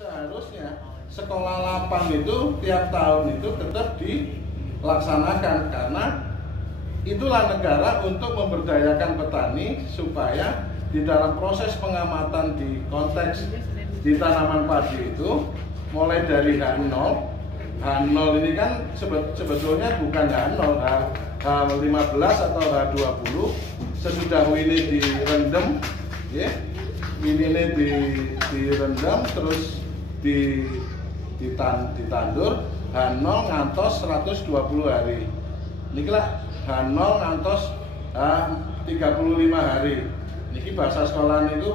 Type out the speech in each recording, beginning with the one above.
Seharusnya sekolah lapang itu tiap tahun itu tetap dilaksanakan, karena itulah negara untuk memberdayakan petani supaya di dalam proses pengamatan di konteks di tanaman padi itu mulai dari H0. H0 ini kan sebetulnya bukan H0, H15 atau H20. Sesudah ini direndam, ya, ini direndam terus ditandur H0 ngantos 120 hari. Inilah H0 ngantos 35 hari. Niki bahasa sekolah itu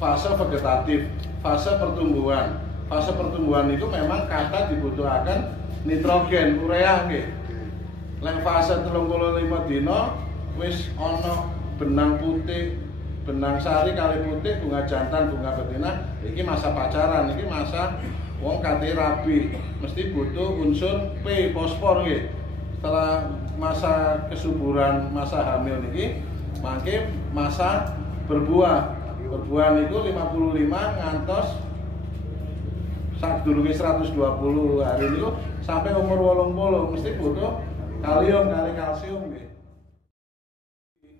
fase vegetatif, fase pertumbuhan. Fase pertumbuhan itu memang kata dibutuhkan nitrogen, urea nggih. Lek fase 35 dina wis ana benang putih, benang sari kali putih, bunga jantan, bunga betina. Iki masa pacaran, iki masa wong kate rabi, mesti butuh unsur P, fosfor nggih. Setelah masa kesuburan, masa hamil niki mangke masa berbuah. Berbuah niku 55 ngantos sadurunge 120 hari niku sampai umur 80 mesti butuh kalium kali kalsium nggih.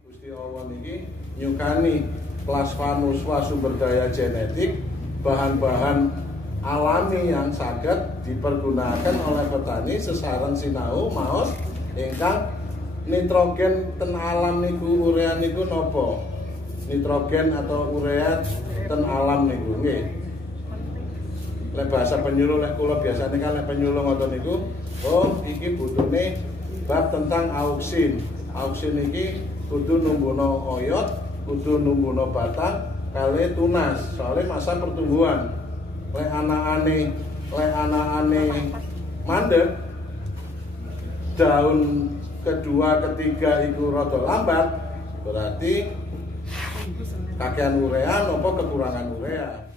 Gusti Allah niki nyukani plasmanusa sumber daya genetik, bahan-bahan alami yang saged dipergunakan oleh petani sesaran sinau maos ingkang nitrogen ten alam niku urea niku nopo? Nitrogen atau urea ten alam niku nggih. Lek bahasa penyuluh lek kula biasane kan lek penyuluh ngoten niku, oh iki butuhne bab tentang auksin. Auksin iki kudu numbuhno oyot, kudu numbuhno batang kali tunas. Soalnya masa pertumbuhan. Lek anak-ane mandek, daun kedua ketiga itu rada lambat, berarti kakean urea nopo kekurangan urea.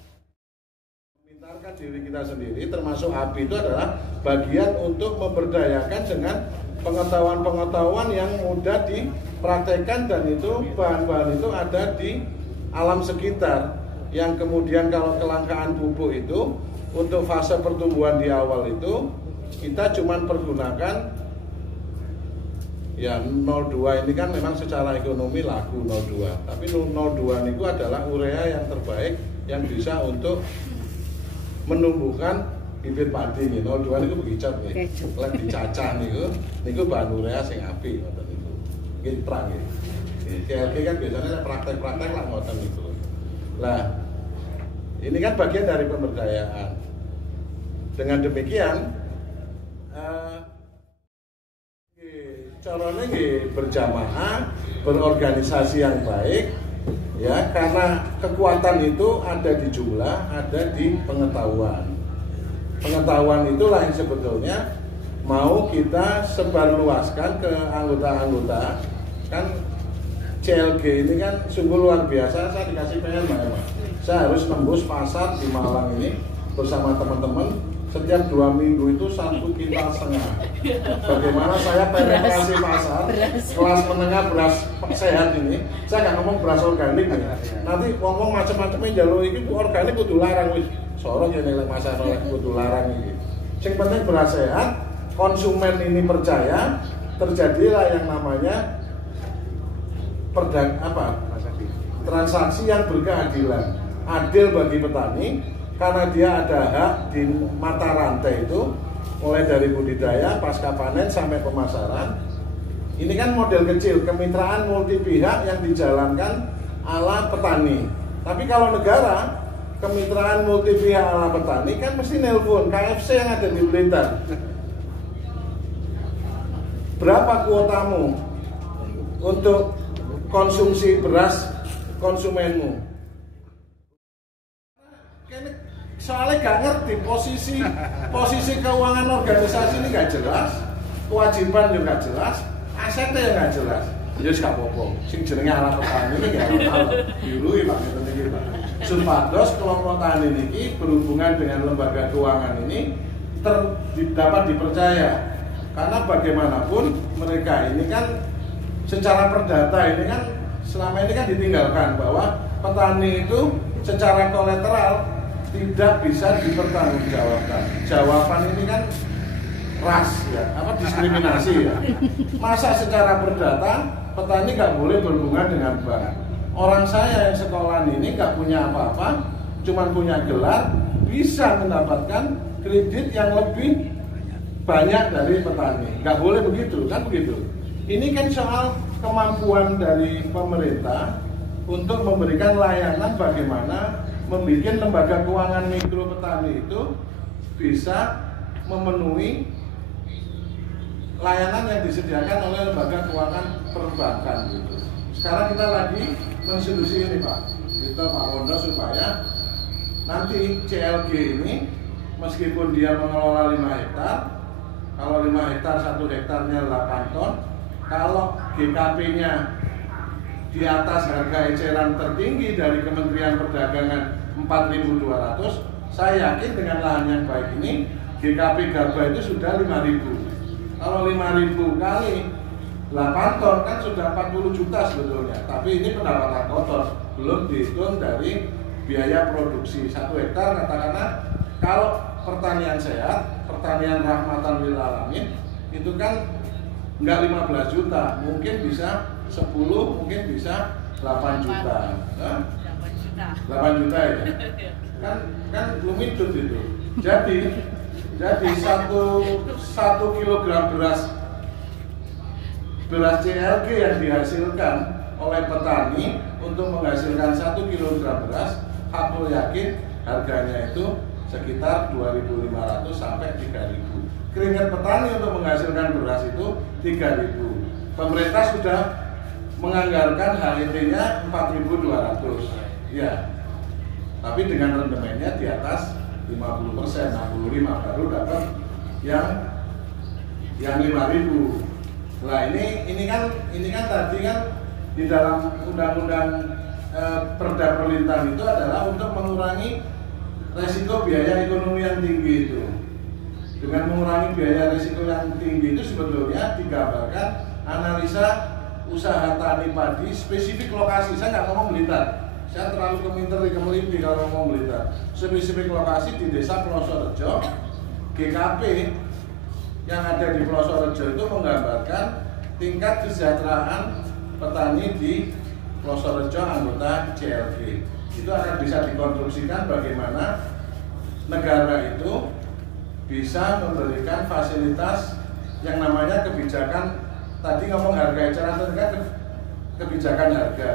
Memintarkan diri kita sendiri termasuk API itu adalah bagian untuk memberdayakan dengan pengetahuan-pengetahuan yang mudah dipraktekkan, dan itu bahan-bahan itu ada di alam sekitar, yang kemudian kalau kelangkaan pupuk itu untuk fase pertumbuhan di awal itu kita cuma pergunakan ya 02. Ini kan memang secara ekonomi laku 02, tapi 02 itu adalah urea yang terbaik yang bisa untuk menumbuhkan bibit padi nih. 02 itu begicot nih, lek dicacah niku bahan urea sing apik ngoten niku. Nggih terang nggih. CLG kan biasanya praktek-praktek lah ngoten niku. Lah, ini kan bagian dari pemberdayaan. Dengan demikian caranya berjamaah, berorganisasi yang baik, ya, karena kekuatan itu ada di jumlah, ada di pengetahuan. Pengetahuan itulah yang sebetulnya mau kita sebarluaskan ke anggota-anggota. Kan CLG ini kan sungguh luar biasa. Saya dikasih PR Mbak. Saya harus nembus pasar di Malang ini bersama teman-teman. Setiap 2 minggu itu 1,5 kintal. Bagaimana saya penetrasi pasar kelas menengah beras sehat ini, saya nggak ngomong beras organik nih. Nanti ngomong macam-macamnya jalur ini organik kudu larang wis. Sorong ya nilai masa oleh kudu larang ini. Yang penting beras sehat, konsumen ini percaya, terjadilah yang namanya transaksi yang berkeadilan, adil bagi petani. Karena dia ada hak di mata rantai itu, mulai dari budidaya, pasca panen sampai pemasaran. Ini kan model kecil, kemitraan multi pihak yang dijalankan ala petani. Tapi kalau negara, kemitraan multi pihak ala petani kan mesti nelpon KFC yang ada di Blitar. Berapa kuotamu untuk konsumsi beras konsumenmu? Soalnya gak ngerti posisi keuangan organisasi ini gak jelas, kewajiban juga gak jelas, asetnya juga gak jelas. Ya gak apa-apa, sing jenenge ala petani ini gak apa-apa. Diului Pak, ini Pak. Supados kelompok tani ini berhubungan dengan lembaga keuangan ini dapat dipercaya. Karena bagaimanapun mereka ini kan secara perdata ini kan selama ini kan ditinggalkan bahwa petani itu secara kolateral tidak bisa dipertanggungjawabkan. Jawaban ini kan ras ya, apa diskriminasi ya. Masa secara perdata petani nggak boleh berhubungan dengan bank. Orang saya yang sekolah ini nggak punya apa-apa, cuma punya gelar, bisa mendapatkan kredit yang lebih banyak dari petani. Nggak boleh begitu, kan begitu. Ini kan soal kemampuan dari pemerintah untuk memberikan layanan bagaimana membuat lembaga keuangan mikro petani itu bisa memenuhi layanan yang disediakan oleh lembaga keuangan perbankan gitu. Sekarang kita lagi mensolusi ini Pak, kita Pak Wondo supaya nanti CLG ini meskipun dia mengelola 5 hektar, kalau 5 hektar 1 hektarnya 8 ton, kalau GKP-nya di atas harga eceran tertinggi dari Kementerian Perdagangan 4.200, saya yakin dengan lahan yang baik ini GKP gabah itu sudah 5.000. Kalau 5.000 kali 8 ton kan sudah 40 juta sebetulnya. Tapi ini pendapatan kotor, belum dihitung dari biaya produksi 1 hektar. Katakanlah kalau pertanian sehat, pertanian rahmatan lil alamin itu kan enggak 15 juta, mungkin bisa 10, mungkin bisa 8 juta. 8 juta ya. Kan belum hidup itu. Jadi 1 kilogram beras CLG yang dihasilkan oleh petani untuk menghasilkan 1 kilogram beras, aku yakin harganya itu sekitar 2.500 sampai 3.000. Keringat petani untuk menghasilkan beras itu 3.000. Pemerintah sudah menganggarkan HET-nya 4.200. Ya. Tapi dengan rendemennya di atas 50%, 65 baru dapat yang 5.000. Nah, ini kan tadi kan di dalam undang-undang Perda Perlintahan itu adalah untuk mengurangi resiko biaya ekonomi yang tinggi itu. Dengan mengurangi biaya risiko yang tinggi itu sebetulnya digambarkan analisa usaha tani padi spesifik lokasi. Saya nggak ngomong Blitar, saya terlalu keminter di Kemelimpi kalau ngomong Blitar. Spesifik lokasi di desa Plosorejo, GKP yang ada di Plosorejo itu menggambarkan tingkat kesejahteraan petani di Plosorejo anggota CLG. Itu akan bisa dikonstruksikan bagaimana negara itu bisa memberikan fasilitas yang namanya kebijakan, tadi ngomong harga eceran itu kan kebijakan harga,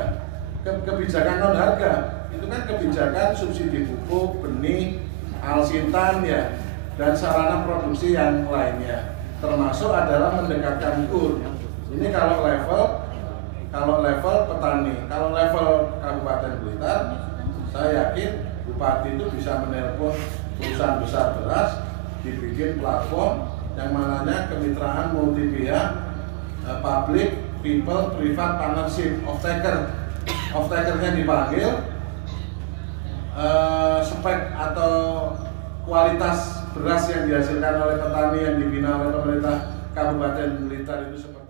kebijakan non harga itu kan kebijakan subsidi pupuk, benih, alsintan ya, dan sarana produksi yang lainnya, termasuk adalah mendekatkan kur. Ini kalau level petani, kalau level Kabupaten Blitar, saya yakin bupati itu bisa menelpon perusahaan besar beras, dibikin platform yang mananya kemitraan multi pihak, public, people, private partnership, off-takernya dipanggil, spek atau kualitas beras yang dihasilkan oleh petani yang dibina oleh pemerintah Kabupaten Blitar itu seperti